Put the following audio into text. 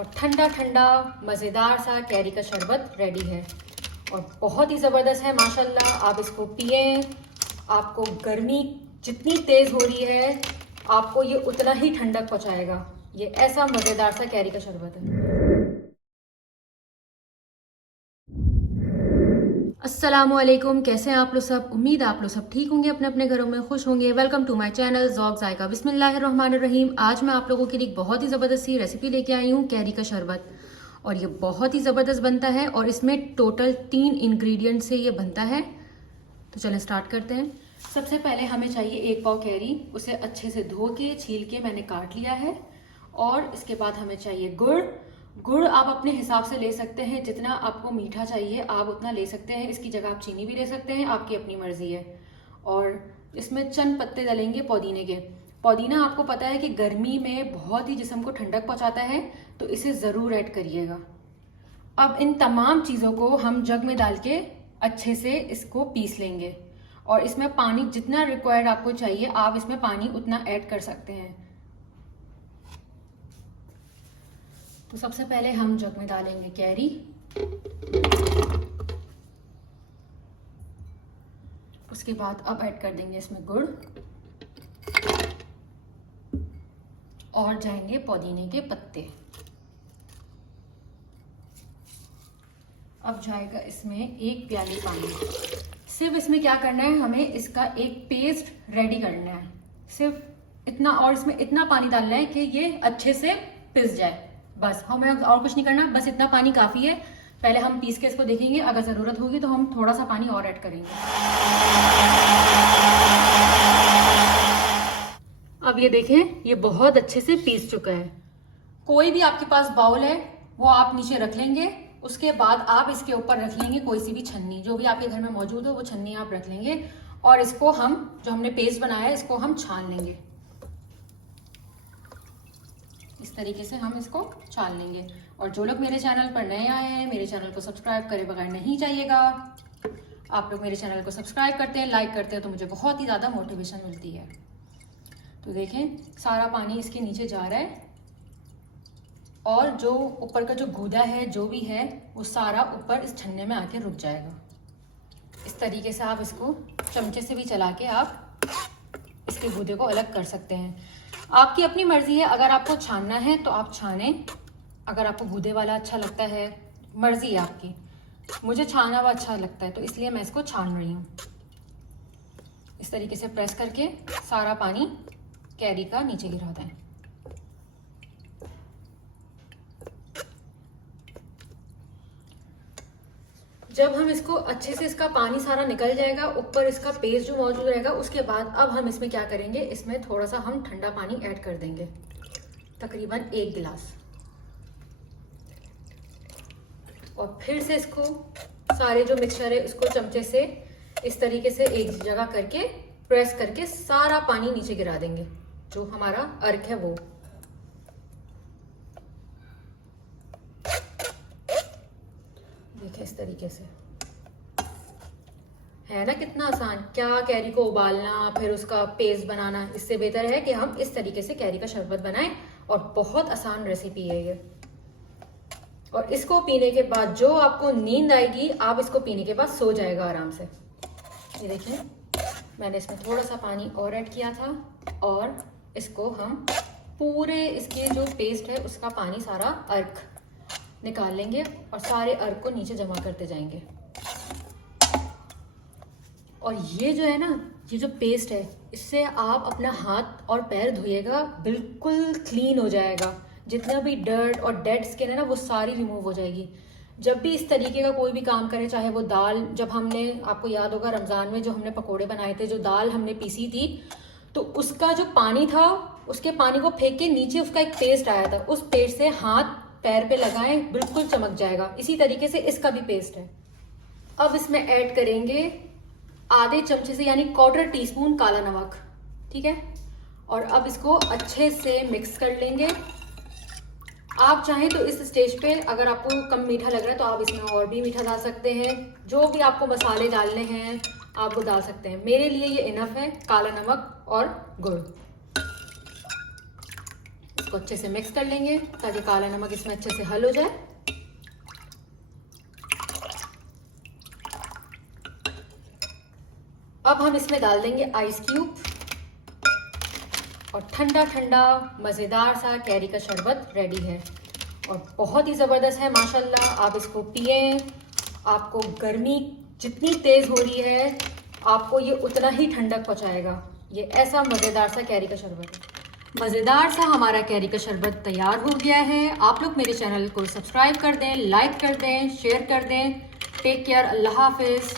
और ठंडा ठंडा मज़ेदार सा कैरी का शरबत रेडी है और बहुत ही ज़बरदस्त है माशाल्लाह। आप इसको पिए, आपको गर्मी जितनी तेज़ हो रही है आपको ये उतना ही ठंडक पहुंचाएगा। ये ऐसा मज़ेदार सा कैरी का शरबत है। अस्सलामुअलैकुम, कैसे हैं आप लोग सब? उम्मीद आप लोग सब ठीक होंगे, अपने अपने घरों में खुश होंगे। Welcome to my channel Zauq Zaiqa. बिस्मिल्लाहिर्रहमानिर्रहीम। आज मैं आप लोगों के लिए एक बहुत ही ज़बरदस्त सी रेसिपी लेके आई हूँ, कैरी का शरबत। और ये बहुत ही ज़बरदस्त बनता है और इसमें टोटल 3 इंग्रेडिएंट से ये बनता है। तो चलें स्टार्ट करते हैं। सबसे पहले हमें चाहिए 1 पाव कैरी। उसे अच्छे से धो के छील के मैंने काट लिया है। और इसके बाद हमें चाहिए गुड़ आप अपने हिसाब से ले सकते हैं, जितना आपको मीठा चाहिए आप उतना ले सकते हैं। इसकी जगह आप चीनी भी ले सकते हैं, आपकी अपनी मर्जी है। और इसमें चंद पत्ते डलेंगे पुदीने के। पुदीना आपको पता है कि गर्मी में बहुत ही जिस्म को ठंडक पहुंचाता है, तो इसे ज़रूर ऐड करिएगा। अब इन तमाम चीज़ों को हम जग में डाल के अच्छे से इसको पीस लेंगे। और इसमें पानी जितना रिक्वायर्ड आपको चाहिए आप इसमें पानी उतना ऐड कर सकते हैं। तो सबसे पहले हम जग में डालेंगे कैरी। उसके बाद अब ऐड कर देंगे इसमें गुड़ और जाएंगे पुदीने के पत्ते। अब जाएगा इसमें 1 प्याली पानी। सिर्फ इसमें क्या करना है, हमें इसका एक पेस्ट रेडी करना है, सिर्फ इतना। और इसमें इतना पानी डालना है कि ये अच्छे से पिस जाए, बस। हमें और कुछ नहीं करना, बस इतना पानी काफ़ी है। पहले हम पीस के इसको देखेंगे, अगर ज़रूरत होगी तो हम थोड़ा सा पानी और ऐड करेंगे। अब ये देखें, ये बहुत अच्छे से पीस चुका है। कोई भी आपके पास बाउल है वो आप नीचे रख लेंगे। उसके बाद आप इसके ऊपर रख लेंगे कोई सी भी छन्नी, जो भी आपके घर में मौजूद हो वो छन्नी आप रख लेंगे। और इसको हम जो हमने पेस्ट बनाया है इसको हम छान लेंगे। इस तरीके से हम इसको छान लेंगे। और जो लोग मेरे चैनल पर नए आए हैं, मेरे चैनल को सब्सक्राइब करे बगैर नहीं जाइएगा। आप लोग मेरे चैनल को सब्सक्राइब करते हैं, लाइक करते हैं, तो मुझे बहुत ही ज़्यादा मोटिवेशन मिलती है। तो देखें, सारा पानी इसके नीचे जा रहा है और जो ऊपर का जो गूदा है जो भी है वो सारा ऊपर इस छन्ने में आके रुक जाएगा। इस तरीके से आप इसको चमचे से भी चला के आप इसके गूदे को अलग कर सकते हैं। आपकी अपनी मर्जी है, अगर आपको छानना है तो आप छानें, अगर आपको गूदे वाला अच्छा लगता है, मर्जी है आपकी। मुझे छाना हुआ अच्छा लगता है तो इसलिए मैं इसको छान रही हूँ। इस तरीके से प्रेस करके सारा पानी कैरी का नीचे गिरा दें। जब हम इसको अच्छे से इसका पानी सारा निकल जाएगा, ऊपर इसका पेस्ट जो मौजूद रहेगा, उसके बाद अब हम इसमें क्या करेंगे, इसमें थोड़ा सा हम ठंडा पानी ऐड कर देंगे, तकरीबन 1 गिलास। और फिर से इसको सारे जो मिक्सचर है उसको चमचे से इस तरीके से एक जगह करके प्रेस करके सारा पानी नीचे गिरा देंगे, जो हमारा अर्क है वो। देखिए इस तरीके से है ना, कितना आसान। क्या कैरी को उबालना फिर उसका पेस्ट बनाना, इससे बेहतर है कि हम इस तरीके से कैरी का शरबत बनाएं। और बहुत आसान रेसिपी है ये। और इसको पीने के बाद जो आपको नींद आएगी, आप इसको पीने के बाद सो जाएगा आराम से। ये देखिए, मैंने इसमें थोड़ा सा पानी और ऐड किया था और इसको हम पूरे इसके जो पेस्ट है उसका पानी सारा अर्क निकाल लेंगे और सारे अर्क को नीचे जमा करते जाएंगे। और ये जो है ना, ये जो पेस्ट है, इससे आप अपना हाथ और पैर धोइएगा, बिल्कुल क्लीन हो जाएगा। जितना भी डर्ट और डेड स्किन है ना वो सारी रिमूव हो जाएगी। जब भी इस तरीके का कोई भी काम करें, चाहे वो दाल, जब हमने, आपको याद होगा रमज़ान में जो हमने पकोड़े बनाए थे, जो दाल हमने पीसी थी, तो उसका जो पानी था उसके पानी को फेंक के नीचे उसका एक पेस्ट आया था, उस पेस्ट से हाथ पैर पे लगाएं, बिल्कुल चमक जाएगा। इसी तरीके से इसका भी पेस्ट है। अब इसमें ऐड करेंगे आधे चमचे से यानी 1/4 टीस्पून काला नमक, ठीक है। और अब इसको अच्छे से मिक्स कर लेंगे। आप चाहें तो इस स्टेज पे अगर आपको कम मीठा लग रहा है तो आप इसमें और भी मीठा डाल सकते हैं। जो भी आपको मसाले डालने हैं आप वो डाल सकते हैं। मेरे लिए ये इनफ है, काला नमक और गुड़। इसको अच्छे से मिक्स कर लेंगे ताकि काला नमक इसमें अच्छे से हल हो जाए। अब हम इसमें डाल देंगे आइस क्यूब और ठंडा ठंडा मज़ेदार सा कैरी का शरबत रेडी है और बहुत ही ज़बरदस्त है माशाल्लाह। आप इसको पिए, आपको गर्मी जितनी तेज़ हो रही है आपको ये उतना ही ठंडक पहुंचाएगा। ये ऐसा मज़ेदार सा कैरी का शरबत है। मज़ेदार सा हमारा कैरी का शरबत तैयार हो गया है। आप लोग मेरे चैनल को सब्सक्राइब कर दें, लाइक कर दें, शेयर कर दें। टेक केयर, अल्लाह हाफिज़।